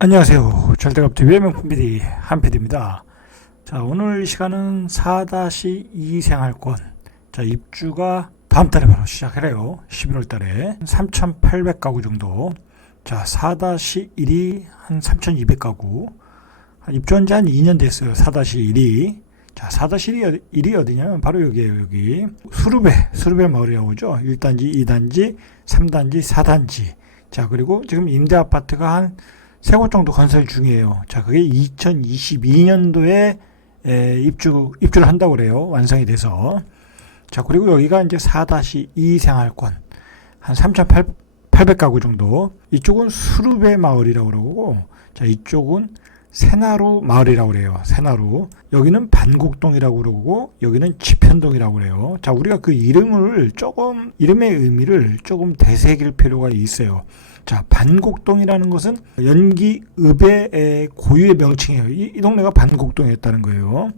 안녕하세요. 절대값TV의 명품 PD 한PD입니다. 자, 오늘 시간은 4-2 생활권. 자, 입주가 다음 달에 바로 시작해요. 11월 달에 3,800가구 정도. 자, 4-1이 한 3,200가구. 입주한 지 한 2년 됐어요. 4-1이. 자, 4-1이 어디냐면 바로 여기에요. 여기 수르베 마을이라고 하죠. 1단지, 2단지, 3단지, 4단지. 자, 그리고 지금 임대 아파트가 한 3곳 정도 건설 중이에요. 자, 그게 2022년도에 입주를 한다고 그래요. 완성이 돼서. 자, 그리고 여기가 이제 4-2 생활권. 한 3,800가구 정도. 이쪽은 수르베 마을이라고 그러고, 자, 이쪽은 새나루 마을이라고 그래요. 새나루. 여기는 반곡동이라고 그러고, 여기는 지편동이라고 그래요. 자, 우리가 그 이름의 의미를 조금 되새길 필요가 있어요. 자, 반곡동이라는 것은 연기읍의 고유의 명칭이에요. 이 동네가 반곡동이었다는 거예요.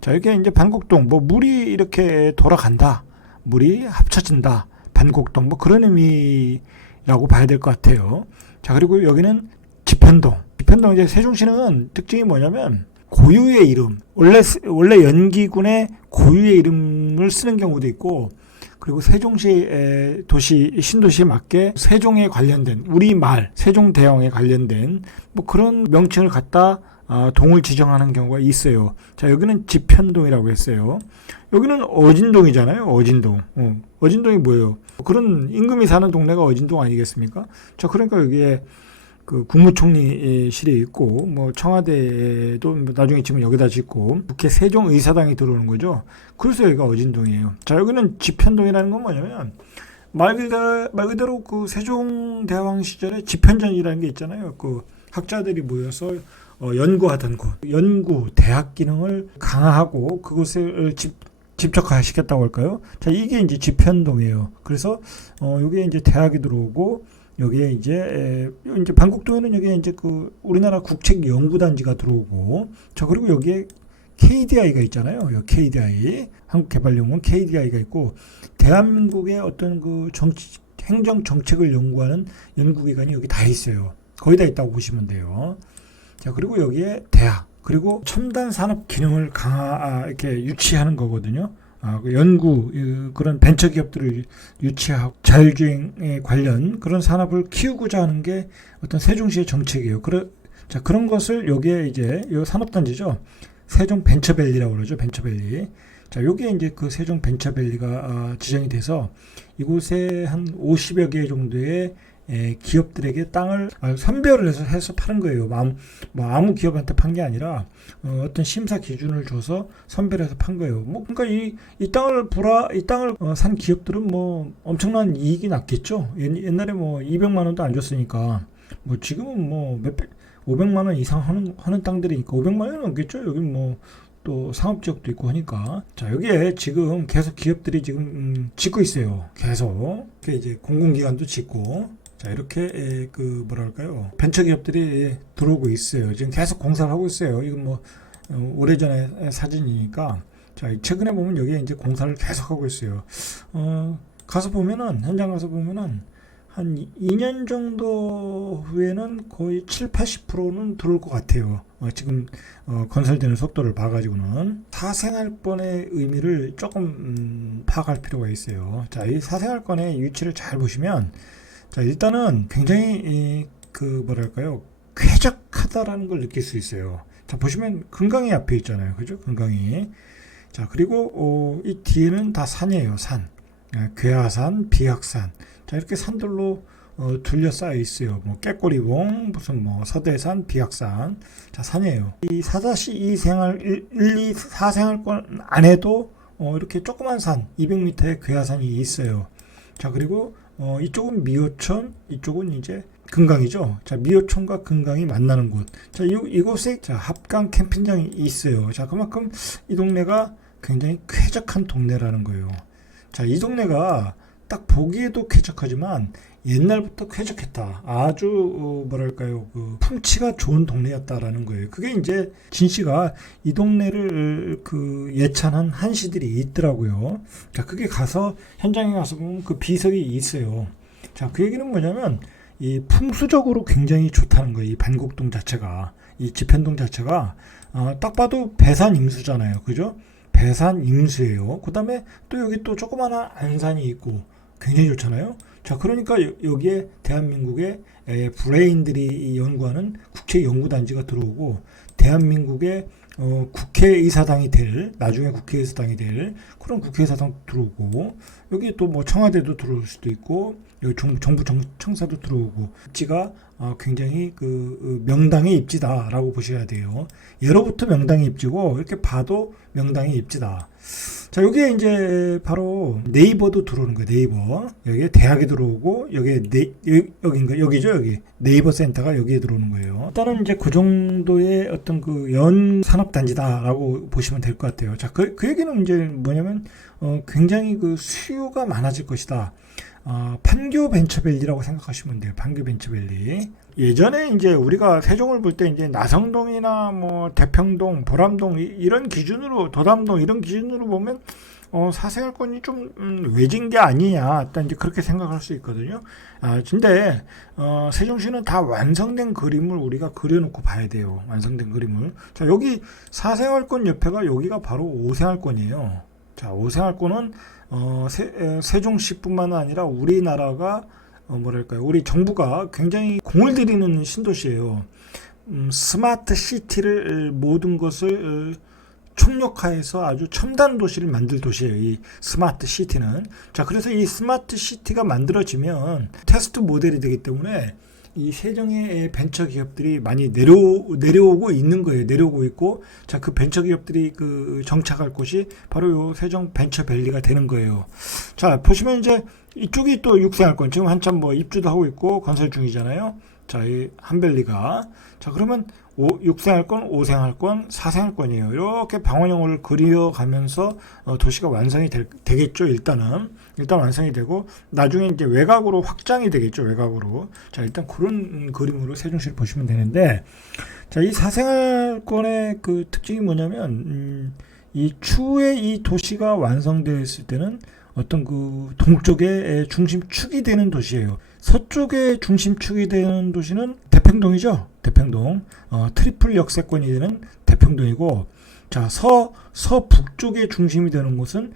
자, 이게 이제 반곡동, 뭐 물이 이렇게 돌아간다, 물이 합쳐진다, 반곡동, 뭐 그런 의미라고 봐야 될 것 같아요. 자, 그리고 여기는 지편동. 지편동 이제 세종시는 특징이 뭐냐면 고유의 이름, 원래 연기군의 고유의 이름을 쓰는 경우도 있고. 그리고 세종시 신도시에 맞게 세종에 관련된 우리말, 세종대왕에 관련된 뭐 그런 명칭을 갖다 동을 지정하는 경우가 있어요. 자, 여기는 지편동이라고 했어요. 여기는 어진동이잖아요. 어진동. 어진동이 뭐예요? 그런 임금이 사는 동네가 어진동 아니겠습니까? 자, 그러니까 여기에 그 국무총리실이 있고, 뭐 청와대도 나중에 지금 여기다 짓고, 국회 세종의사당이 들어오는 거죠. 그래서 여기가 어진동이에요. 자, 여기는 지편동이라는 건 뭐냐면 말 그대로 그 세종대왕 시절에 지편전이라는 게 있잖아요. 그 학자들이 모여서 연구하던 곳, 연구 대학 기능을 강화하고 그것을 집적화시켰다고 할까요? 자, 이게 이제 지편동이에요. 그래서 여기에 이제 대학이 들어오고, 여기에 이제 반곡동에는 여기에 이제 그 우리나라 국책연구단지가 들어오고, 자, 그리고 여기에 KDI가 있잖아요. 여기 KDI, 한국개발연구원 KDI가 있고, 대한민국의 어떤 그 행정 정책을 연구하는 연구기관이 여기 다 있어요. 거의 다 있다고 보시면 돼요. 자, 그리고 여기에 대학, 그리고 첨단 산업 기능을 이렇게 유치하는 거거든요. 그 연구, 그런 벤처 기업들을 유치하고 자율주행에 관련 그런 산업을 키우고자 하는 게 어떤 세종시의 정책이에요. 자, 그런 것을 여기에 이제 요 산업단지죠. 세종 벤처밸리라고 그러죠. 벤처밸리. 자, 요게 이제 그 세종 벤처밸리가 지정이 돼서 이곳에 한 50여 개 정도의 기업들에게 땅을 선별을 해서 파는 거예요. 아무 기업한테 판 게 아니라 어떤 심사 기준을 줘서 선별해서 판 거예요. 뭐 그러니까 이 땅을 산 기업들은 뭐 엄청난 이익이 났겠죠. 옛날에 뭐 200만 원도 안 줬으니까, 뭐 지금은 뭐 500만 원 이상 하는 땅들이니까 500만 원은 넘겠죠. 여기 뭐 또 상업지역도 있고 하니까. 자, 여기에 지금 계속 기업들이 지금 짓고 있어요. 계속 이제 공공기관도 짓고. 자, 이렇게 그 뭐랄까요, 벤처기업들이 들어오고 있어요. 지금 계속 공사를 하고 있어요. 이건 뭐 오래전에 사진이니까. 자, 최근에 보면 여기에 이제 공사를 계속 하고 있어요. 현장 가서 보면은 한 2년 정도 후에는 거의 7-80%는 들어올 것 같아요. 지금 건설되는 속도를 봐가지고는. 사생활권의 의미를 조금 파악할 필요가 있어요. 자, 이 사생활권의 위치를 잘 보시면, 자, 일단은 굉장히 그 뭐랄까요, 쾌적하다라는 걸 느낄 수 있어요. 자, 보시면 금강이 앞에 있잖아요. 그죠? 금강이. 자, 그리고 이 뒤에는 다 산이에요. 산. 괴하산, 비학산. 자, 이렇게 산들로 둘러싸여 있어요. 뭐 깨꼬리봉, 무슨 뭐 서대산, 비학산. 자, 산이에요. 이 4-2 4생활권 안에도 이렇게 조그만 산, 200m의 괴하산이 있어요. 자, 그리고 이쪽은 미호천, 이쪽은 이제 금강이죠. 자, 미호천과 금강이 만나는 곳. 자, 이곳에 합강 캠핑장이 있어요. 자, 그만큼 이 동네가 굉장히 쾌적한 동네라는 거예요. 자, 이 동네가 딱 보기에도 쾌적하지만 옛날부터 쾌적했다. 아주 뭐랄까요, 그 풍치가 좋은 동네였다라는 거예요. 그게 이제 진 씨가 이 동네를 그 예찬한 한시들이 있더라고요. 자, 그게 가서 현장에 가서 보면 그 비석이 있어요. 자, 그 얘기는 뭐냐면 이 풍수적으로 굉장히 좋다는 거예요. 이 반곡동 자체가, 이 지편동 자체가 딱 봐도 배산 임수잖아요. 그죠? 배산 임수예요. 그 다음에 또 여기 또 조그마한 안산이 있고 굉장히 좋잖아요. 자, 그러니까 여기에 대한민국의 브레인들이 연구하는 국제연구단지가 들어오고, 대한민국의 국회의사당이 될, 나중에 국회의사당이 될 그런 국회의사당 들어오고, 여기 또 뭐 청와대도 들어올 수도 있고, 여기 정부 청사도 들어오고, 입지가 굉장히 그 명당의 입지다라고 보셔야 돼요. 예로부터 명당의 입지고, 이렇게 봐도 명당의 입지다. 자, 여기에 이제 바로 네이버도 들어오는 거예요. 네이버. 여기에 대학이 들어오고, 여기에 여기인가? 여기죠, 여기. 네이버 센터가 여기에 들어오는 거예요. 일단은 이제 그 정도의 어떤 그 연산업단지다라고 보시면 될 것 같아요. 자, 그 얘기는 이제 뭐냐면, 굉장히 그 수요가 많아질 것이다. 판교 벤처밸리라고 생각하시면 돼요. 판교 벤처밸리. 예전에 이제 우리가 세종을 볼 때 이제 나성동이나 뭐 대평동, 보람동 이런 기준으로, 도담동 이런 기준으로 보면 사생활권이 좀 외진 게 아니냐, 일단 이제 그렇게 생각할 수 있거든요. 근데 세종시는 다 완성된 그림을 우리가 그려놓고 봐야 돼요. 완성된 그림을. 자, 여기 사생활권 옆에가 여기가 바로 오생활권이에요. 자, 오생활권은 세종시뿐만 아니라 우리나라가 뭐랄까요, 우리 정부가 굉장히 공을 들이는 신도시예요. 스마트 시티를 모든 것을 총력화해서 아주 첨단 도시를 만들 도시예요. 이 스마트 시티는. 자, 그래서 이 스마트 시티가 만들어지면 테스트 모델이 되기 때문에 이 세종의 벤처 기업들이 많이 내려오고 있는 거예요. 내려오고 있고, 자, 그 벤처 기업들이 그 정착할 곳이 바로 요 세종 벤처밸리가 되는 거예요. 자, 보시면 이제 이쪽이 또 육생활권, 지금 한참 뭐 입주도 하고 있고 건설 중이잖아요. 자, 이 한밸리가. 자, 그러면 육생활권, 오생활권, 사생활권이에요. 이렇게 방원형을 그려가면서 도시가 완성이 되겠죠. 일단 완성이 되고, 나중에 이제 외곽으로 확장이 되겠죠. 외곽으로. 자, 일단 그런 그림으로 세종시를 보시면 되는데, 자, 이 사생활권의 그 특징이 뭐냐면, 이 추후에 이 도시가 완성되었을 때는 어떤 그 동쪽에 중심축이 되는 도시예요. 서쪽에 중심축이 되는 도시는 대평동이죠. 대평동. 트리플 역세권이 되는 대평동이고, 자, 서북쪽에 중심이 되는 곳은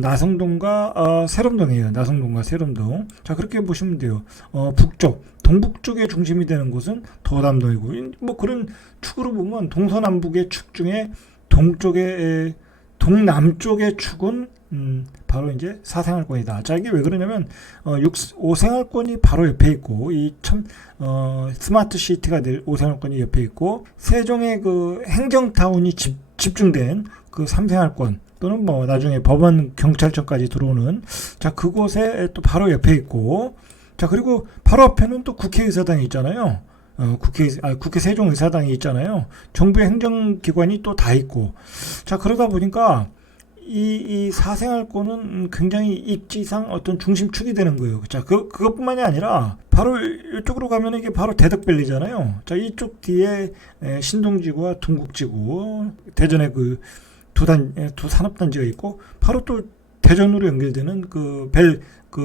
나성동과 세롬동이에요. 나성동과 세롬동. 자, 그렇게 보시면 돼요. 동북쪽에 중심이 되는 곳은 도담동이고, 뭐 그런 축으로 보면 동서남북의 축 중에 동남쪽의 축은 바로 이제 사생활권이다. 자, 이게 왜 그러냐면, 오생활권이 바로 옆에 있고, 스마트 시티가 될 오생활권이 옆에 있고, 세종의 그 행정타운이 집중된 그 삼생활권, 또는 뭐 나중에 법원, 경찰청까지 들어오는, 자, 그곳에 또 바로 옆에 있고, 자, 그리고 바로 앞에는 또 국회의사당이 있잖아요. 국회 세종의사당이 있잖아요. 정부의 행정기관이 또 다 있고. 자, 그러다 보니까 이 사생활권은 굉장히 입지상 어떤 중심축이 되는 거예요. 자, 그것뿐만이 아니라 바로 이쪽으로 가면 이게 바로 대덕밸리잖아요. 자, 이쪽 뒤에 신동지구와 동국지구, 대전에 그 두 산업단지가 있고, 바로 또 대전으로 연결되는 그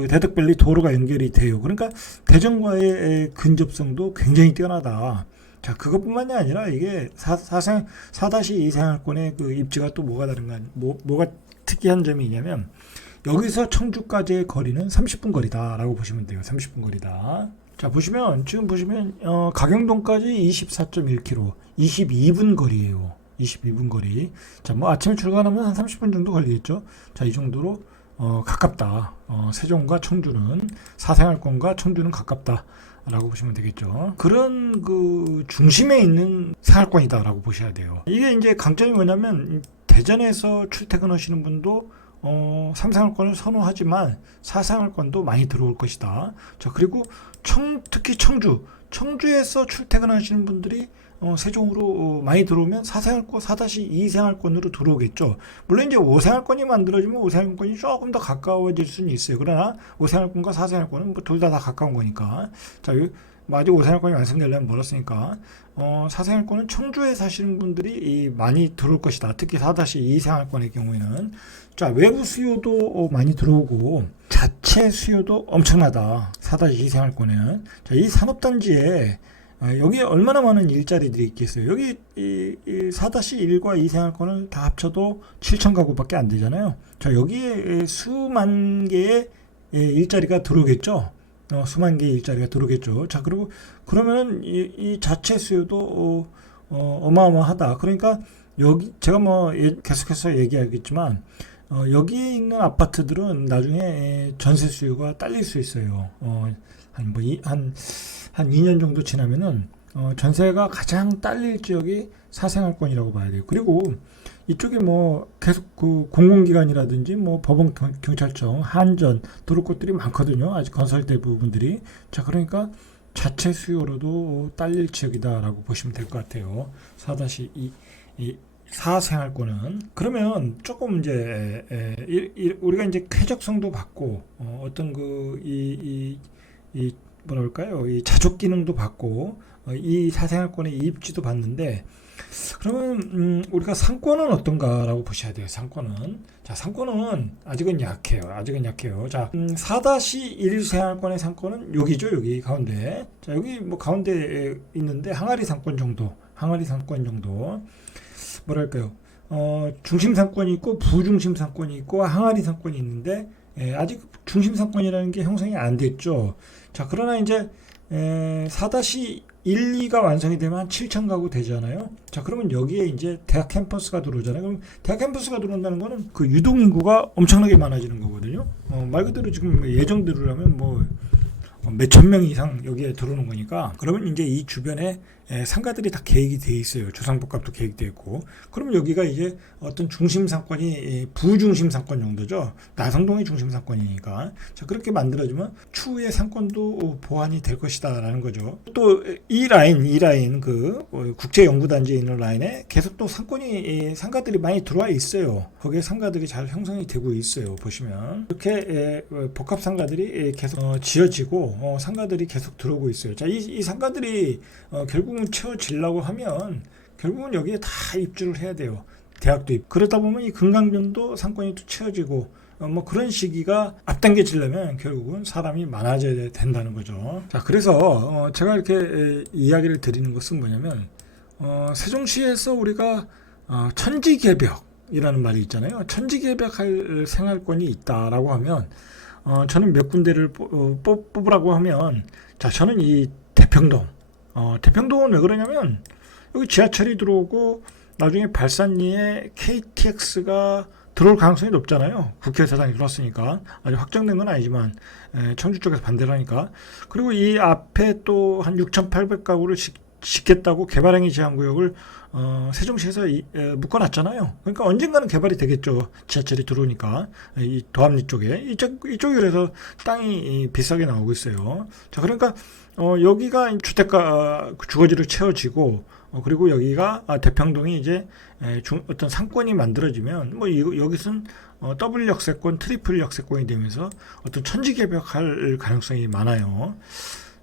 대덕밸리 도로가 연결이 돼요. 그러니까 대전과의 근접성도 굉장히 뛰어나다. 자, 그것뿐만이 아니라 이게 4-2 생활권의 그 입지가 또 뭐가 다른가, 뭐가 특이한 점이 있냐면, 여기서 청주까지의 거리는 30분 거리다라고 보시면 돼요. 30분 거리다. 자, 지금 보시면 가경동까지 24.1km, 22분 거리예요. 22분 거리. 자, 뭐 아침에 출발하면 한 30분 정도 걸리겠죠. 자, 이 정도로 가깝다. 세종과 청주는, 사생활권과 청주는 가깝다 라고 보시면 되겠죠. 그런 그 중심에 있는 생활권이다 라고 보셔야 돼요. 이게 이제 강점이 뭐냐면, 대전에서 출퇴근하시는 분도 3생활권을 선호하지만 4생활권도 많이 들어올 것이다. 자, 그리고 특히 청주에서 출퇴근하시는 분들이 세종으로 많이 들어오면 4-2 생활권으로 들어오겠죠. 물론 이제 5생활권이 만들어지면 5생활권이 조금 더 가까워질 수는 있어요. 그러나 5생활권과 4생활권은 뭐 둘 다 가까운 거니까. 자, 뭐 아직 5생활권이 완성되려면 멀었으니까 4생활권은 청주에 사시는 분들이 많이 들어올 것이다. 특히 4-2 생활권의 경우에는 자, 외부 수요도 많이 들어오고 자체 수요도 엄청나다. 4-2 생활권에는 자, 이 산업단지에 여기에 얼마나 많은 일자리들이 있겠어요. 여기 이 4-1과 2 생활권을 다 합쳐도 7천 가구밖에 안 되잖아요. 자, 여기에 수만 개의 일자리가 들어오겠죠. 수만 개의 일자리가 들어오겠죠. 자, 그리고 그러면은 이 자체 수요도 어마어마하다. 그러니까 여기 제가 뭐 계속해서 얘기하겠지만 여기에 있는 아파트들은 나중에 전세 수요가 딸릴 수 있어요. 한 2년 정도 지나면은 전세가 가장 딸릴 지역이 사생활권이라고 봐야 돼요. 그리고 이쪽에 뭐 계속 그 공공기관이라든지 뭐 법원, 경찰청, 한전 들어올 곳들이 많거든요. 아직 건설대 부분들이. 자, 그러니까 자체 수요로도 딸릴 지역이다라고 보시면 될 것 같아요. 4-2 사생활권은. 그러면 조금 이제 우리가 이제 쾌적성도 받고 어떤 뭐랄까요, 이 자족 기능도 받고 이 사생활권의 입지도 받는데, 그러면 우리가 상권은 어떤가라고 보셔야 돼요. 상권은 자, 상권은 아직은 약해요. 자, 4-1 생활권의 상권은 여기죠. 여기 가운데. 자, 여기 뭐 가운데에 있는데 항아리 상권 정도 뭐랄까요, 중심 상권이 있고 부중심 상권이 있고 항아리 상권이 있는데 아직 중심 상권이라는 게 형성이 안 됐죠. 자, 그러나 이제 4-1, 2가 완성이 되면 한 7천 가구 되잖아요. 자, 그러면 여기에 이제 대학 캠퍼스가 들어오잖아요. 그럼 대학 캠퍼스가 들어온다는 거는 그 유동 인구가 엄청나게 많아지는 거거든요. 말 그대로 지금 예정대로라면 뭐 몇천 명 이상 여기에 들어오는 거니까, 그러면 이제 이 주변에 상가들이 다 계획이 돼 있어요. 주상복합도 계획되어 있고. 그러면 여기가 이제 어떤 중심 상권이 부중심 상권 정도죠. 나성동이 중심 상권이니까. 자, 그렇게 만들어지면 추후에 상권도 보완이 될 것이다라는 거죠. 또 이 라인 그 국제연구단지에 있는 라인에 계속 또 상가들이 많이 들어와 있어요. 거기에 상가들이 잘 형성이 되고 있어요. 보시면 이렇게 복합 상가들이 계속 지어지고 상가들이 계속 들어오고 있어요. 자, 이 상가들이 결국은 채워지려고 하면 결국은 여기에 다 입주를 해야 돼요. 대학도 그러다 보면 이 금강변도 상권이 또 채워지고 뭐 그런 시기가 앞당겨지려면 결국은 사람이 많아져야 된다는 거죠. 자, 그래서 제가 이렇게 이야기를 드리는 것은 뭐냐면 세종시에서 우리가 천지개벽이라는 말이 있잖아요. 천지개벽할 생활권이 있다라고 하면 저는 몇 군데를 뽑으라고 하면, 자, 저는 이 대평동은 왜 그러냐면 여기 지하철이 들어오고 나중에 발산리에 KTX가 들어올 가능성이 높잖아요. 국회의사당이 들어왔으니까. 아직 확정된 건 아니지만 청주 쪽에서 반대를 하니까. 그리고 이 앞에 또 한 6,800가구를 짓겠다고 개발행위 제한구역을 세종시에서 묶어놨잖아요. 그러니까 언젠가는 개발이 되겠죠. 지하철이 들어오니까. 이 도합리 쪽에. 이쪽이 그래서 땅이 비싸게 나오고 있어요. 자, 그러니까 여기가 주거지로 채워지고 그리고 여기가 대평동이 이제 어떤 상권이 만들어지면 뭐 여기서는 더블 역세권, 트리플 역세권이 되면서 어떤 천지개벽할 가능성이 많아요.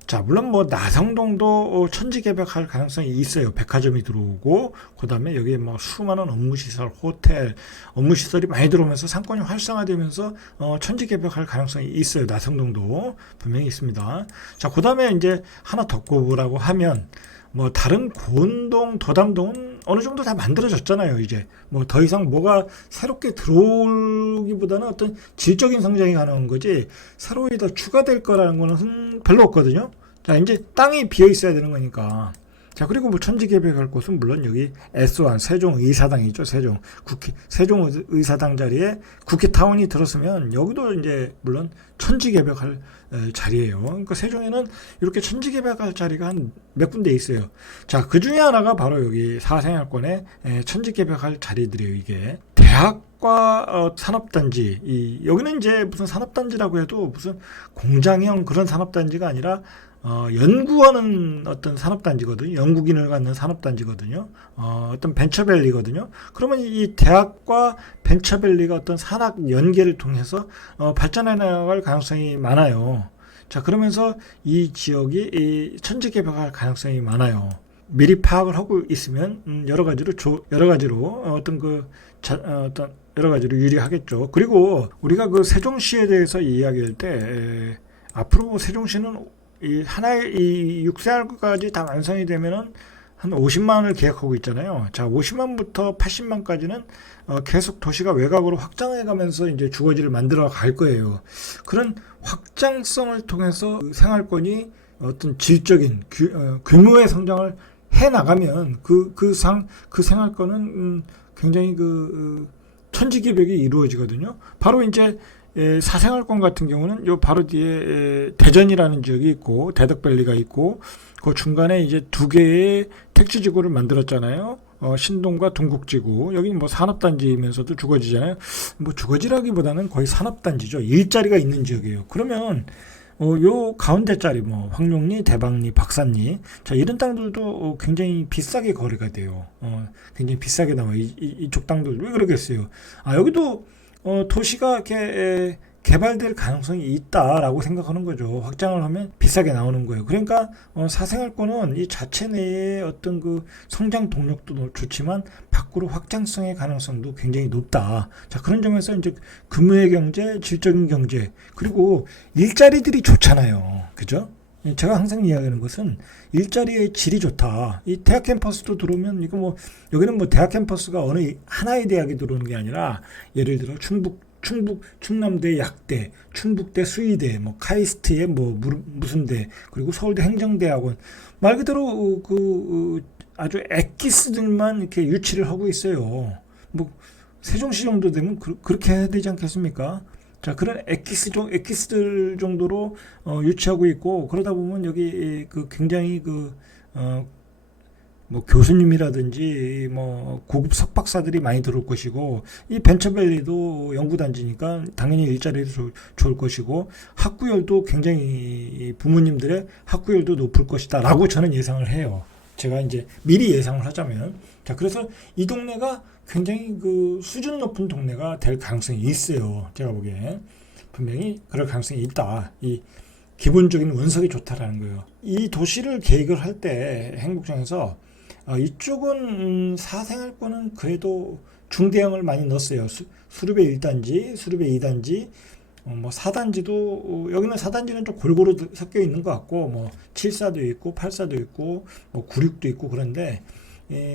자, 물론 뭐 나성동도 천지개벽할 가능성이 있어요. 백화점이 들어오고 그다음에 여기에 뭐 수많은 업무시설, 호텔, 업무시설이 많이 들어오면서 상권이 활성화되면서 천지개벽할 가능성이 있어요. 나성동도 분명히 있습니다. 자, 그다음에 이제 하나 더 꼽으라고 하면 뭐 다른 고운동, 도담동은 어느 정도 다 만들어졌잖아요. 이제 뭐 더 이상 뭐가 새롭게 들어오기보다는 어떤 질적인 성장이 가능한 거지 새로이 더 추가될 거라는 거는 별로 없거든요. 자, 이제 땅이 비어 있어야 되는 거니까. 자, 그리고 뭐 천지개벽할 곳은 물론 여기 S1 세종의사당이죠. 세종의사당 자리에 국회타운이 들었으면 여기도 이제 물론 천지개벽할 자리예요. 그러니까 세종에는 이렇게 천지개벽할 자리가 한 몇 군데 있어요. 자, 그 중에 하나가 바로 여기 사생활권에 천지개벽할 자리들이에요. 이게 대학과 산업단지, 여기는 이제 무슨 산업단지라고 해도 무슨 공장형 그런 산업단지가 아니라 연구하는 어떤 산업단지거든요. 연구기능을 갖는 산업단지거든요. 어떤 벤처밸리거든요. 그러면 이 대학과 벤처밸리가 어떤 산학 연계를 통해서 발전해 나갈 가능성이 많아요. 자, 그러면서 이 지역이 천지개벽할 가능성이 많아요. 미리 파악을 하고 있으면 여러 가지로 어떤 여러 가지로 유리하겠죠. 그리고 우리가 그 세종시에 대해서 이야기할 때 앞으로 세종시는 이 하나의 이 6세알까지 다 완성이 되면은 한 50만 원을 계획하고 있잖아요. 자, 50만부터 80만까지는 계속 도시가 외곽으로 확장해가면서 이제 주거지를 만들어 갈 거예요. 그런 확장성을 통해서 생활권이 어떤 질적인 규모의 성장을 해 나가면 그 생활권은 굉장히 천지개벽이 이루어지거든요. 바로 이제 사생활권 같은 경우는 요 바로 뒤에 대전이라는 지역이 있고 대덕밸리가 있고 그 중간에 이제 두 개의 택지지구를 만들었잖아요. 신동과 동국지구. 여기는 뭐 산업단지이면서도 주거지잖아요. 뭐 주거지라기보다는 거의 산업단지죠. 일자리가 있는 지역이에요. 그러면 요 가운데 자리 뭐 황룡리, 대방리, 박산리 자 이런 땅들도 굉장히 비싸게 거래가 돼요. 굉장히 비싸게 나와요. 이쪽 땅들 왜 그러겠어요? 아 여기도 도시가 이렇게 개발될 가능성이 있다라고 생각하는 거죠. 확장을 하면 비싸게 나오는 거예요. 그러니까 사생활권은 이 자체 내에 어떤 그 성장 동력도 좋지만 밖으로 확장성의 가능성도 굉장히 높다. 자, 그런 점에서 이제 규모의 경제, 질적인 경제, 그리고 일자리들이 좋잖아요. 그죠? 제가 항상 이야기하는 것은 일자리의 질이 좋다. 이 대학 캠퍼스도 들어오면 이거 뭐 여기는 뭐 대학 캠퍼스가 어느 하나의 대학이 들어오는 게 아니라 예를 들어 충남대 약대, 충북대 수의대, 뭐 카이스트의 뭐 무슨 대, 그리고 서울대 행정대학원 말 그대로 아주 엑기스들만 이렇게 유치를 하고 있어요. 뭐 세종시 정도 되면 그렇게 해야 되지 않겠습니까? 자, 그런 엑기스들 정도로 유치하고 있고 그러다 보면 여기 굉장히 뭐 교수님이라든지 뭐 고급 석박사들이 많이 들어올 것이고 이 벤처밸리도 연구단지니까 당연히 일자리도 좋을 것이고 학구열도 굉장히 부모님들의 학구열도 높을 것이다 라고 저는 예상을 해요. 제가 이제 미리 예상을 하자면 자 그래서 이 동네가 굉장히 수준 높은 동네가 될 가능성이 있어요. 제가 보기에 분명히 그럴 가능성이 있다. 이 기본적인 원석이 좋다라는 거예요. 이 도시를 계획을 할 때 행복장에서 이쪽은 사생활권은 그래도 중대형을 많이 넣었어요. 수룹의 1단지, 수룹의 2단지, 뭐 4단지도 여기는 4단지는 좀 골고루 섞여 있는 것 같고 뭐 74도 있고 84도 있고 뭐 96도 있고 그런데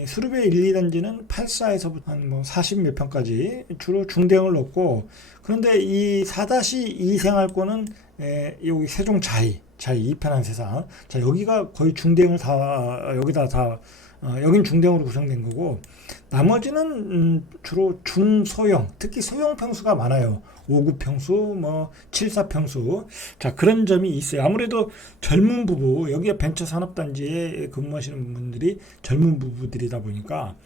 수룹의 1, 2단지는 84에서부터 한 뭐 40 몇 평까지 주로 중대형을 넣고 그런데 이 4-2 생활권은 여기 세종 자이 2편한 세상 자 여기가 거의 중대형을 여긴 중대형으로 구성된 거고 나머지는 주로 중소형 특히 소형 평수가 많아요. 5구 평수 뭐 7사 평수 자 그런 점이 있어요. 아무래도 젊은 부부 여기가 벤처 산업단지에 근무하시는 분들이 젊은 부부들이다 보니까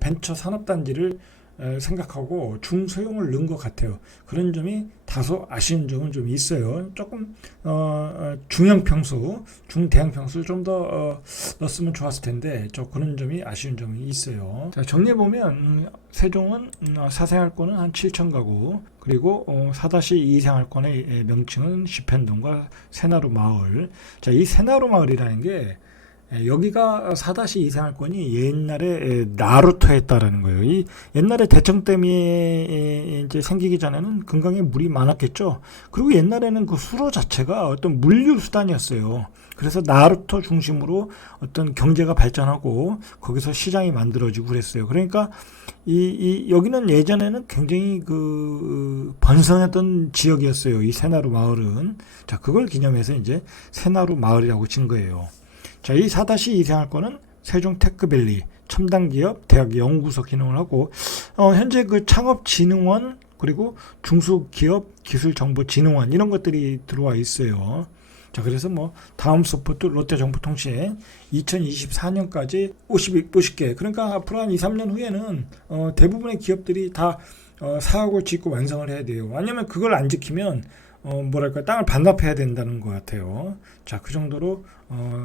벤처 산업단지를 생각하고 중소형을 넣은 것 같아요. 그런 점이 다소 아쉬운 점은 좀 있어요. 조금 중형 평수, 중대형 평수를 좀 더 넣었으면 좋았을 텐데 그런 점이 아쉬운 점이 있어요. 자, 정리해 보면 세종은 사생활권은 한 7천 가구 그리고 4-2 생활권의 명칭은 시pen동과 새나루 마을. 자, 이 새나루 마을이라는 게 여기가 4-2 생활권이 옛날에 나루터였다라는 거예요. 이 옛날에 대청댐이 이제 생기기 전에는 금강에 물이 많았겠죠. 그리고 옛날에는 그 수로 자체가 어떤 물류 수단이었어요. 그래서 나루터 중심으로 어떤 경제가 발전하고 거기서 시장이 만들어지고 그랬어요. 그러니까 여기는 예전에는 굉장히 번성했던 지역이었어요. 이 새나루 마을은. 자, 그걸 기념해서 이제 새나루 마을이라고 진 거예요. 자, 이 4-2 생활권은 세종 테크밸리, 첨단기업, 대학 연구소 기능을 하고 현재 창업진흥원 그리고 중소기업 기술정보진흥원 이런 것들이 들어와 있어요. 자, 그래서 뭐 다음 소프트 롯데정보통신 2024년까지 50개 그러니까 앞으로 한 2-3년 후에는 대부분의 기업들이 다 사업을 짓고 완성을 해야 돼요. 왜냐면 그걸 안 지키면 땅을 반납해야 된다는 것 같아요. 자, 그 정도로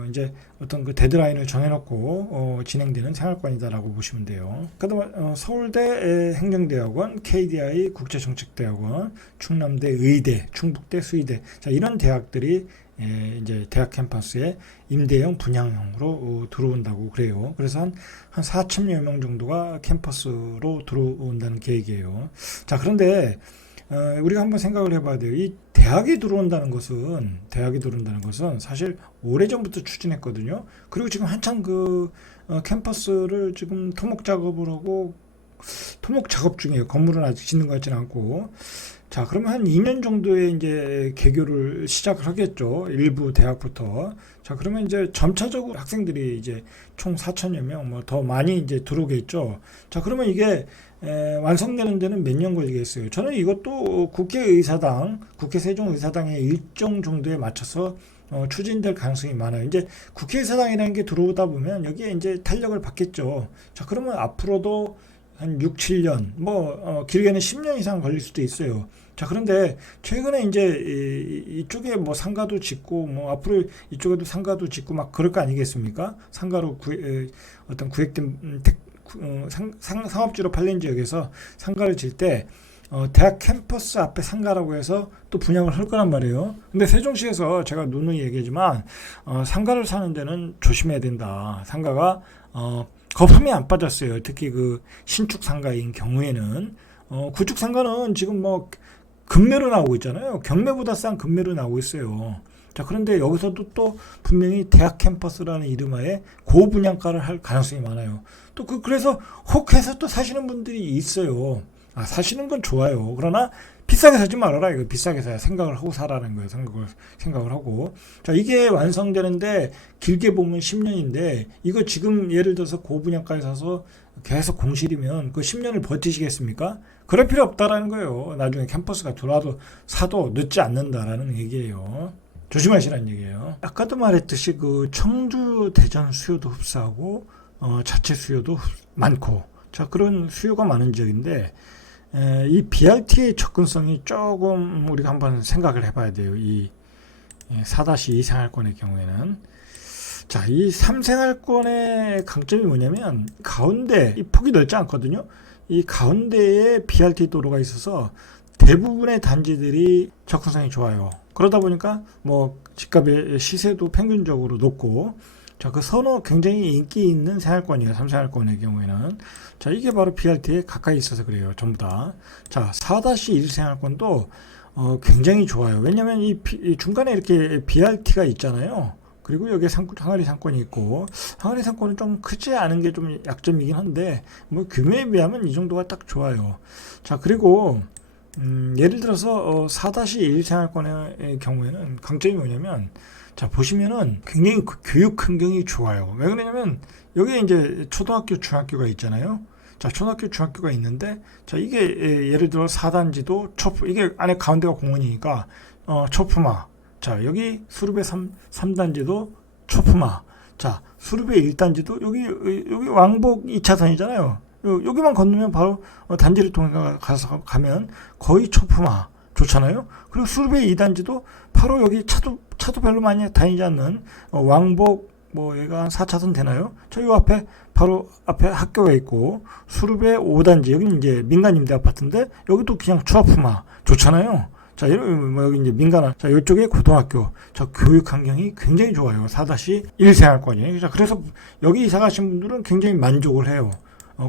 이제 어떤 데드라인을 정해놓고 진행되는 생활권이다라고 보시면 돼요. 그다음 서울대 행정대학원, KDI 국제정책대학원, 충남대 의대, 충북대 수의대, 자 이런 대학들이 이제 대학 캠퍼스에 임대형 분양형으로 들어온다고 그래요. 그래서 한 4천여 명 정도가 캠퍼스로 들어온다는 계획이에요. 자, 그런데 우리가 한번 생각을 해봐야 돼요. 이 대학이 들어온다는 것은 사실 오래전부터 추진했거든요. 그리고 지금 한창 캠퍼스를 지금 토목 작업을 하고 토목 작업 중이에요. 건물은 아직 짓는 것 같지는 않고. 자, 그러면 한 2년 정도에 이제 개교를 시작을 하겠죠. 일부 대학부터. 자, 그러면 이제 점차적으로 학생들이 이제 총 4천여 명, 뭐 더 많이 이제 들어오겠죠. 자, 그러면 이게 완성되는 데는 몇 년 걸리겠어요. 저는 이것도 국회 세종의사당의 일정 정도에 맞춰서 추진될 가능성이 많아요. 이제 국회의사당이라는 게 들어오다 보면 여기에 이제 탄력을 받겠죠. 자, 그러면 앞으로도 한 6, 7년, 길게는 10년 이상 걸릴 수도 있어요. 자, 그런데 최근에 이제 이쪽에 뭐 상가도 짓고, 앞으로 이쪽에도 상가도 짓고 막 그럴 거 아니겠습니까? 상가로 어떤 구획된 상업지로 팔린 지역에서 상가를 질 때, 대학 캠퍼스 앞에 상가라고 해서 또 분양을 할 거란 말이에요. 근데 세종시에서 제가 누누이 얘기하지만, 상가를 사는 데는 조심해야 된다. 상가가, 거품이 안 빠졌어요. 특히 신축 상가인 경우에는 구축 상가는 지금 금매로 나오고 있잖아요. 경매보다 싼 금매로 나오고 있어요. 자, 그런데 여기서도 또 분명히 대학 캠퍼스라는 이름하에 고분양가를 할 가능성이 많아요. 또 그래서 혹해서 또 사시는 분들이 있어요. 사시는 건 좋아요. 그러나 비싸게 사지 말아라. 이거 비싸게 사야 생각을 하고 사라는 거예요. 생각을 하고. 자, 이게 완성되는데 길게 보면 10년인데 이거 지금 예를 들어서 고분양가에 사서 계속 공실이면 그 10년을 버티시겠습니까? 그럴 필요 없다라는 거예요. 나중에 캠퍼스가 들어와도 사도 늦지 않는다라는 얘기예요. 조심하시라는 얘기예요. 아까도 말했듯이 청주, 대전 수요도 흡사하고 자체 수요도 많고, 자, 그런 수요가 많은 지역인데 이 BRT의 접근성이 조금 우리가 한번 생각을 해봐야 돼요. 이 4-2 생활권의 경우에는. 자, 이 3생활권의 강점이 뭐냐면 가운데 이 폭이 넓지 않거든요. 이 가운데에 BRT 도로가 있어서 대부분의 단지들이 접근성이 좋아요. 그러다 보니까 집값의 시세도 평균적으로 높고, 자, 굉장히 인기 있는 생활권이에요. 3생활권의 경우에는. 자, 이게 바로 BRT에 가까이 있어서 그래요. 전부 다. 자, 4-1 생활권도 굉장히 좋아요. 왜냐면 이 중간에 이렇게 BRT가 있잖아요. 그리고 여기에 항아리 상권이 있고, 항아리 상권은 좀 크지 않은 게 좀 약점이긴 한데, 규모에 비하면 이 정도가 딱 좋아요. 자, 그리고 예를 들어서 4-1 생활권의 경우에는 강점이 뭐냐면, 자, 보시면은 굉장히 교육 환경이 좋아요. 왜 그러냐면 여기에 이제 초등학교, 중학교가 있잖아요. 자, 초등학교, 중학교가 있는데, 자, 이게 예를 들어 4단지도 이게 안에 가운데가 공원이니까 초품화. 자, 여기 수룹의 3단지도 초품화. 자, 수룹의 1단지도 여기 왕복 2차선이잖아요. 여기만 건너면 바로 단지를 통해 가면 거의 초품화. 좋잖아요. 그리고 수룹의 2단지도 바로 여기 차도 별로 많이 다니지 않는 왕복 여기가 한 4차선 되나요? 저기 바로 앞에 학교가 있고, 수룹의 5단지 여기는 이제 민간 임대 아파트인데 여기도 그냥 초품화 좋잖아요. 자, 여기 이제 민간, 자, 이쪽에 고등학교. 자, 교육 환경이 굉장히 좋아요. 4-1 생활권이에요. 자, 그래서 여기 이사 가신 분들은 굉장히 만족을 해요.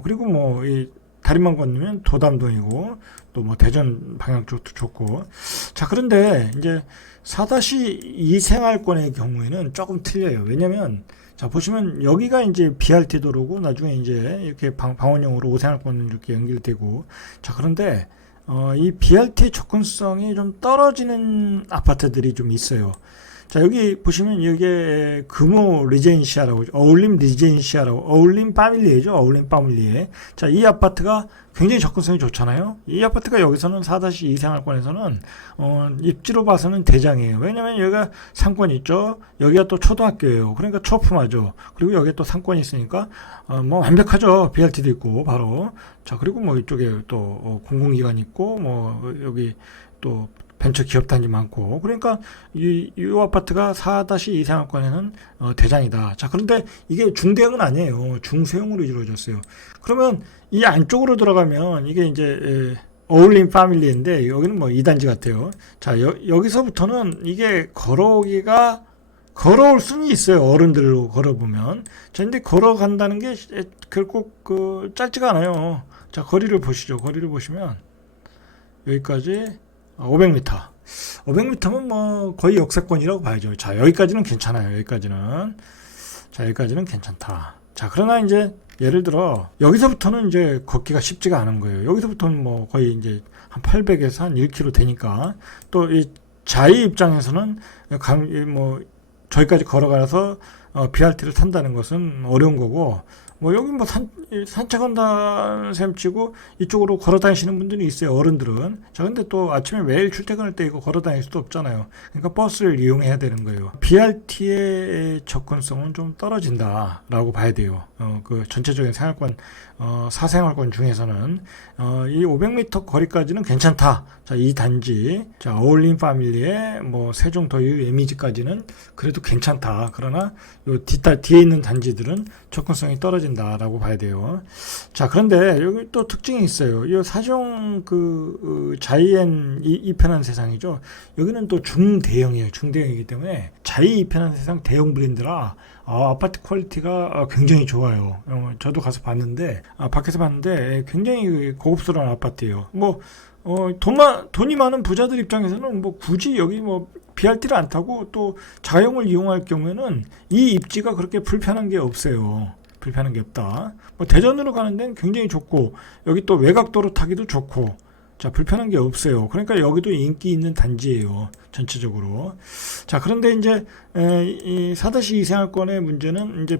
그리고 이 다리만 건너면 도담동이고, 또 대전 방향 쪽도 좋고. 자, 그런데 이제 4-2 생활권의 경우에는 조금 틀려요. 왜냐면, 자, 보시면 여기가 이제 BRT 도로고, 나중에 이제 이렇게 방원형으로 5생활권 이렇게 연결되고. 자, 그런데 이 BRT 접근성이 좀 떨어지는 아파트들이 좀 있어요. 자, 여기 보시면 이게 금호 리젠시아라고, 어울림 리젠시아라고, 어울림 파밀리에죠. 어울림 파밀리에. 자, 이 아파트가 굉장히 접근성이 좋잖아요. 이 아파트가 여기서는 4-2 생활권에서는 입지로 봐서는 대장이에요. 왜냐면 여기가 상권이 있죠. 여기가 또 초등학교예요. 그러니까 초품화죠. 그리고 여기에 또 상권이 있으니까 완벽하죠. BRT도 있고 바로. 자, 그리고 이쪽에 또 공공기관 있고, 여기 또 벤처 기업단지 많고, 그러니까 이 아파트가 4-2 생활권에는 대장이다. 자, 그런데 이게 중대형은 아니에요. 중소형으로 이루어졌어요. 그러면 이 안쪽으로 들어가면 이게 이제 어울림 패밀리인데 여기는 뭐 2단지 같아요. 자, 여기서부터는 이게 걸어올 수는 있어요. 어른들로 걸어보면. 자, 근데 걸어간다는 게 결국 짧지가 않아요. 자, 거리를 보시죠. 거리를 보시면 여기까지 500m. 500m면 뭐 거의 역세권이라고 봐야죠. 자, 여기까지는 괜찮아요. 여기까지는. 자, 여기까지는 괜찮다. 자, 그러나 이제 예를 들어 여기서부터는 이제 걷기가 쉽지가 않은 거예요. 여기서부터는 뭐 거의 이제 한 800에서 한 1km 되니까 또 이 자의 입장에서는 뭐 저기까지 걸어가서 BRT를 탄다는 것은 어려운 거고 뭐 여기 뭐 산책한다는 셈 치고 이쪽으로 걸어 다니시는 분들이 있어요. 어른들은. 자, 근데 또 아침에 매일 출퇴근할 때 이거 걸어 다닐 수도 없잖아요. 그러니까 버스를 이용해야 되는 거예요. BRT의 접근성은 좀 떨어진다라고 봐야 돼요. 그 전체적인 생활권, 사생활권 중에서는 이 500m 거리까지는 괜찮다. 자, 이 단지, 자, 어울림 패밀리의 뭐 세종 더유 에미지까지는 그래도 괜찮다. 그러나 요 뒤에 있는 단지들은 접근성이 떨어진다라고 봐야 돼요. 자, 그런데 여기 또 특징이 있어요. 이 사종 자이엔 이편한 세상이죠. 여기는 또 중대형이에요. 중대형이기 때문에 자이 이편한 세상 대형 브랜드라 아파트 퀄리티가 굉장히 좋아요. 저도 가서 봤는데 밖에서 봤는데 굉장히 고급스러운 아파트예요. 뭐 돈이 많은 부자들 입장에서는 뭐 굳이 여기 뭐 BRT를 안 타고 또 자영을 이용할 경우에는 이 입지가 그렇게 불편한 게 없어요. 불편한 게 없다. 뭐 대전으로 가는 데는 굉장히 좋고 여기 또 외곽도로 타기도 좋고 자, 불편한 게 없어요. 그러니까 여기도 인기 있는 단지예요. 전체적으로. 자, 그런데 이제 이 4-2 생활권의 문제는 이제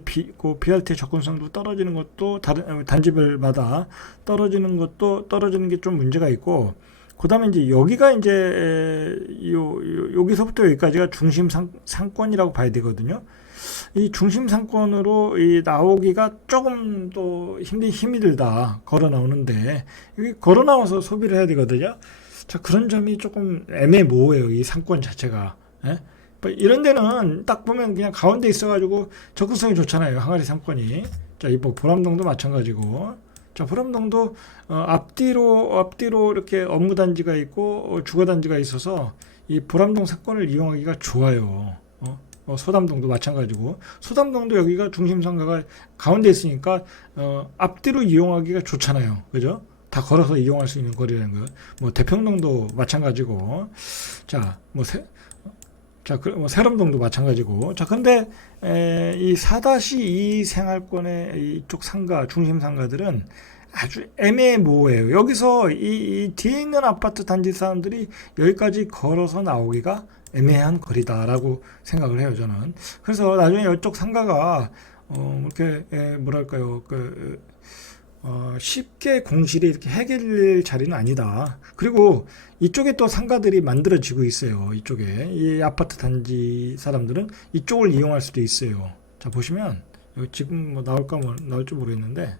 BRT 접근성도 떨어지는 것도 다른 단지별마다 떨어지는 게 좀 문제가 있고 그다음에 이제 여기가 이제 여기서부터 여기까지가 중심 상권이라고 봐야 되거든요. 이 중심 상권으로 나오기가 조금 또 힘이 들다. 걸어 나오는데 여기 걸어 나와서 소비를 해야 되거든요. 자, 그런 점이 조금 애매모호해요. 이 상권 자체가. 예? 뭐 이런 데는 딱 보면 그냥 가운데 있어가지고 접근성이 좋잖아요. 항아리 상권이. 자, 이 뭐 보람동도 마찬가지고. 자, 보람동도 앞뒤로 이렇게 업무 단지가 있고 주거 단지가 있어서 이 보람동 상권을 이용하기가 좋아요. 소담동도 마찬가지고 소담동도 여기가 중심상가가 가운데 있으니까 앞뒤로 이용하기가 좋잖아요. 그죠? 다 걸어서 이용할 수 있는 거리라는 거. 뭐 대평동도 마찬가지고 뭐 세롬동도 마찬가지고. 자, 근데 이 4-2 생활권의 이쪽 상가, 중심 상가들은 아주 애매모호해요. 여기서 이 뒤에 있는 아파트 단지 사람들이 여기까지 걸어서 나오기가 애매한 거리다라고 생각을 해요, 저는. 그래서 나중에 이쪽 상가가 이렇게 뭐랄까요, 쉽게 공실이 이렇게 해결될 자리는 아니다. 그리고 이쪽에 또 상가들이 만들어지고 있어요. 이쪽에 이 아파트 단지 사람들은 이쪽을 이용할 수도 있어요. 자, 보시면 여기 지금 뭐 나올지 모르겠는데.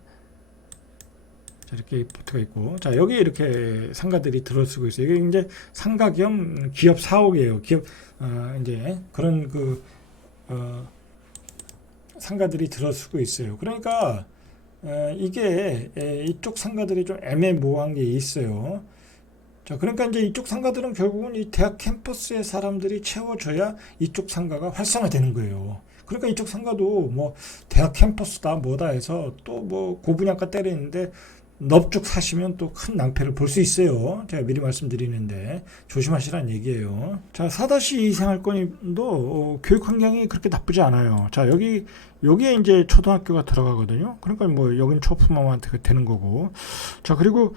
자, 이렇게 포트가 있고, 자, 여기 이렇게 상가들이 들어서고 있어요. 이게 이제 상가 겸 기업 사옥이에요. 이제 그런 상가들이 들어서고 있어요. 그러니까 이게 이쪽 상가들이 좀 애매모호한 게 있어요. 자, 그러니까 이제 이쪽 상가들은 결국은 이 대학 캠퍼스의 사람들이 채워줘야 이쪽 상가가 활성화되는 거예요. 그러니까 이쪽 상가도 뭐 대학 캠퍼스다 뭐다 해서 또 뭐 고분양가 때리는데 넙죽 사시면 또 큰 낭패를 볼 수 있어요. 제가 미리 말씀드리는데 조심하시라는 얘기예요. 자, 4-2 생활권도 교육 환경이 그렇게 나쁘지 않아요. 자, 여기에 이제 초등학교가 들어가거든요. 그러니까 뭐 여긴 초품화한테 되는 거고. 자, 그리고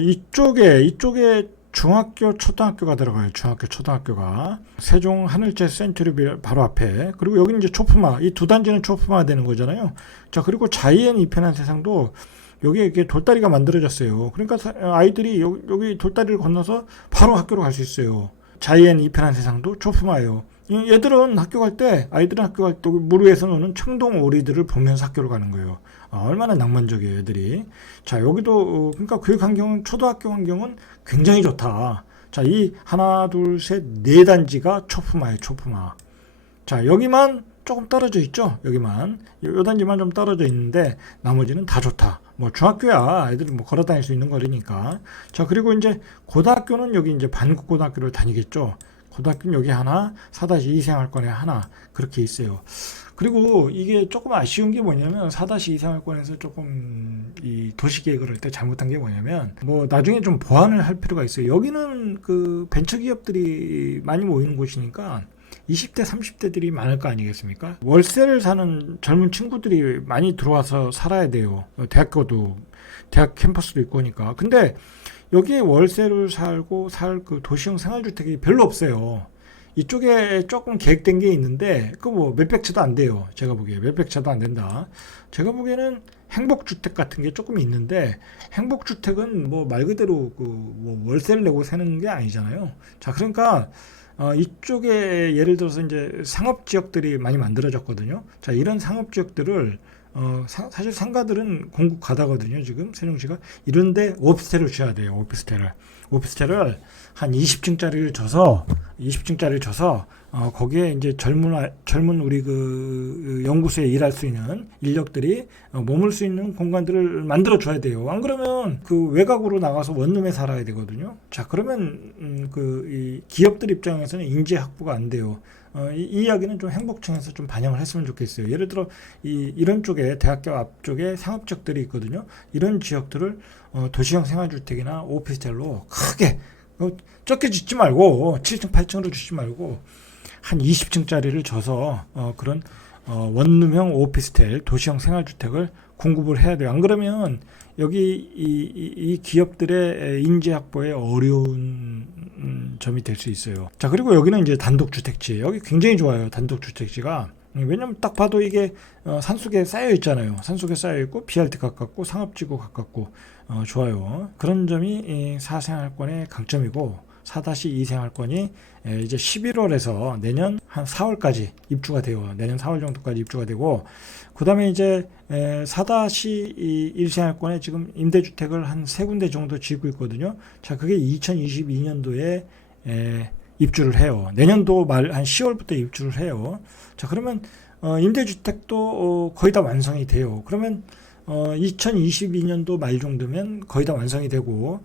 이쪽에 중학교, 초등학교가 들어가요. 중학교, 초등학교가. 세종 하늘재 센츄리 바로 앞에. 그리고 여기는 이제 초품화. 이 두 단지는 초품화 되는 거잖아요. 자, 그리고 자이엔 이편한 세상도 여기에 이렇게 돌다리가 만들어졌어요. 그러니까 아이들이 여기 돌다리를 건너서 바로 학교로 갈 수 있어요. 자이엔 이편한 세상도 초품화예요. 아이들은 학교 갈 때 물 위에서 노는 청동 오리들을 보면서 학교를 가는 거예요. 얼마나 낭만적이에요, 애들이. 자, 여기도 그러니까 교육 환경은 초등학교 환경은 굉장히 좋다. 자, 이 하나, 둘, 셋, 네 단지가 초품화예요, 초품화. 자, 여기만 조금 떨어져 있죠. 여기만 요 단지만 좀 떨어져 있는데 나머지는 다 좋다. 뭐 중학교야 애들이 뭐 걸어 다닐 수 있는 거리니까. 자, 그리고 이제 고등학교는 여기 이제 반국고등학교를 다니겠죠. 고등학교는 여기 하나, 4-2 생활권에 하나 그렇게 있어요. 그리고 이게 조금 아쉬운 게 뭐냐면 4-2 생활권에서 조금 이 도시계획을 할 때 잘못한 게 뭐냐면 뭐 나중에 좀 보완을 할 필요가 있어요. 여기는 그 벤처기업들이 많이 모이는 곳이니까 20대, 30대들이 많을 거 아니겠습니까? 월세를 사는 젊은 친구들이 많이 들어와서 살아야 돼요. 대학교도, 대학 캠퍼스도 있고 하니까. 근데 여기에 월세를 살고 살 그 도시형 생활주택이 별로 없어요. 이쪽에 조금 계획된 게 있는데 그 뭐 몇백 채도 안 돼요. 제가 보기에 몇백 채도 안 된다. 제가 보기에는 행복주택 같은 게 조금 있는데 행복주택은 뭐 말 그대로 그 뭐 월세를 내고 사는 게 아니잖아요. 자, 그러니까 이쪽에 예를 들어서 이제 상업 지역들이 많이 만들어졌거든요. 자, 이런 상업 지역들을 사실 상가들은 공급 과다거든요. 지금 세종시가 이런데 오피스텔을 줘야 돼요. 오피스텔을 한 20층짜리를 줘서 거기에 이제 젊은 우리 그 연구소에 일할 수 있는 인력들이 머물 수 있는 공간들을 만들어 줘야 돼요. 안 그러면 그 외곽으로 나가서 원룸에 살아야 되거든요. 자, 그러면 이 기업들 입장에서는 인재 확보가 안 돼요. 이 이야기는 좀 행복청에서 좀 반영을 했으면 좋겠어요. 예를 들어 이런 쪽에 대학교 앞쪽에 상업지역들이 있거든요. 이런 지역들을 도시형 생활주택이나 오피스텔로 크게 적게 짓지 말고 7층, 8층으로 짓지 말고 한 20층짜리를 줘서 그런 원룸형 오피스텔, 도시형 생활주택을 공급을 해야 돼요. 안 그러면 여기 이 기업들의 인재 확보에 어려운 점이 될 수 있어요. 자, 그리고 여기는 이제 단독주택지. 여기 굉장히 좋아요. 단독주택지가. 왜냐면 딱 봐도 이게 산속에 쌓여 있잖아요. 산속에 쌓여 있고 BRT 가깝고 상업지구 가깝고 좋아요. 그런 점이 이 4생활권의 강점이고 4-2 생활권이 이제 11월에서 내년 한 4월까지 입주가 돼요. 내년 4월 정도까지 입주가 되고 그 다음에 이제 4-1 생활권에 지금 임대주택을 한 3군데 정도 짓고 있거든요. 자, 그게 2022년도에 입주를 해요. 내년도 말 한 10월부터 입주를 해요. 자, 그러면 임대주택도 거의 다 완성이 돼요. 그러면 2022년도 말 정도면 거의 다 완성이 되고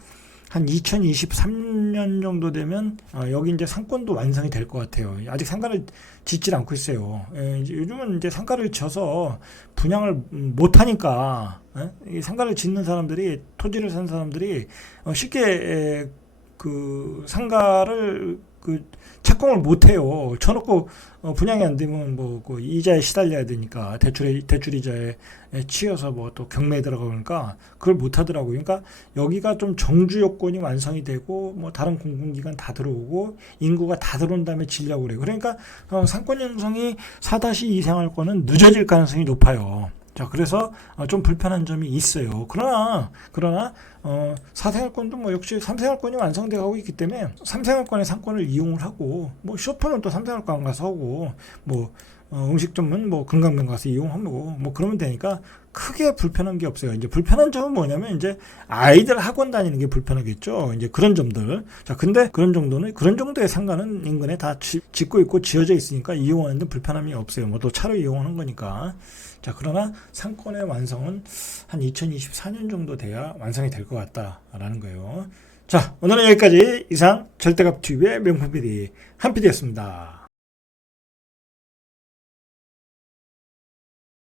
한 2023년 정도 되면 여기 이제 상권도 완성이 될 것 같아요. 아직 상가를 짓질 않고 있어요. 요즘은 이제 상가를 져서 분양을 못 하니까 이 상가를 짓는 사람들이 토지를 산 사람들이 쉽게 그 상가를 그 착공을 못 해요. 쳐놓고 분양이 안 되면 뭐 그 이자에 시달려야 되니까 대출 이자에 치여서 뭐 또 경매에 들어가니까 그걸 못 하더라고요. 그러니까 여기가 좀 정주 요건이 완성이 되고 뭐 다른 공공기관 다 들어오고 인구가 다 들어온 다음에 지려고 그래요. 그러니까 상권 형성이 4-2 생활권은 늦어질 가능성이 높아요. 자, 그래서 좀 불편한 점이 있어요. 그러나 4생활권도 뭐 역시 3생활권이 완성되어 가고 있기 때문에 3생활권의 상권을 이용을 하고 뭐 쇼핑은 또 3생활권 가서 하고 뭐 음식점은 뭐 금강면 가서 이용하고 뭐 그러면 되니까 크게 불편한 게 없어요. 이제 불편한 점은 뭐냐면 이제 아이들 학원 다니는 게 불편하겠죠. 이제 그런 점들. 자, 근데 그런 정도의 상가는 인근에 다 짓고 있고 지어져 있으니까 이용하는데 불편함이 없어요. 뭐 또 차로 이용하는 거니까. 자, 그러나 상권의 완성은 한 2024년 정도 돼야 완성이 될 것 같다라는 거예요. 자, 오늘은 여기까지 이상 절대값TV의 명품 PD 한 PD였습니다.